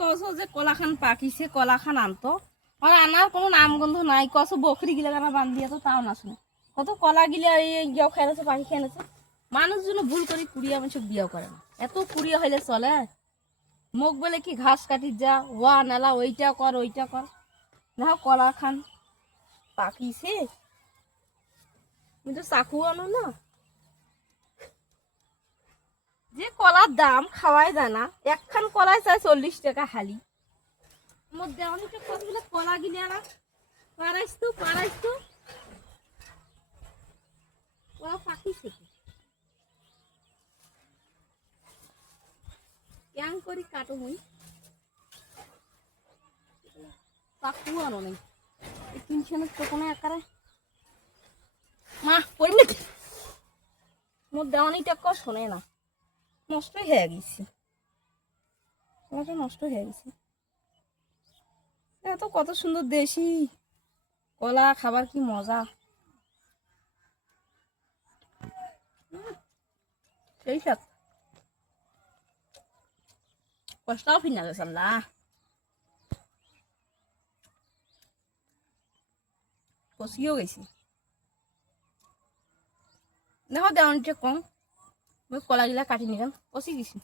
কছো যে কলাখান পাকিছে কলাখান আনতো আর আনার কোনো নাম গন্ধ নাই কছো বকরি গিলা গানা বান্ধিয়া তো তাও না শুনে কত কলা গিলা ইয়েও খেয়েছে পাখি খেয়েছে মানুষজন ভুল করে কুড়িয়া মানুষ বিয়েও করে না এত কুড়িয়া হইলে চলে মুখ বলে কি ঘাস কাটি যা ওয়া নালা ওইটা কর দেখো কলা খান পাকিছে কিন্তু চাকু আনো না যে কলার দাম খাওয়াই যায় না একখান কলাই চাই 40 টাকা হালি মধ্যে অনেকটা কতগুলো কলা গিলে না পারাইস তো ওরা পাকিছে কেন করি কাটো মুই চাকু আনো নেই কিনছে তো কোনো একারে মা পড়ি না মধ্যে অনেকটা শোনে না নষ্ট হয়ে গেছে নষ্ট হয়ে গেছে এত কত সুন্দর দেশি কলা খাবার কি মজা সেই সাথে কষ্টাও ফিনা গেছে না কষিও গেছি দেখো দেওয়ানিটা কম কলা গিলা কাটি নিলাম কষি গেছি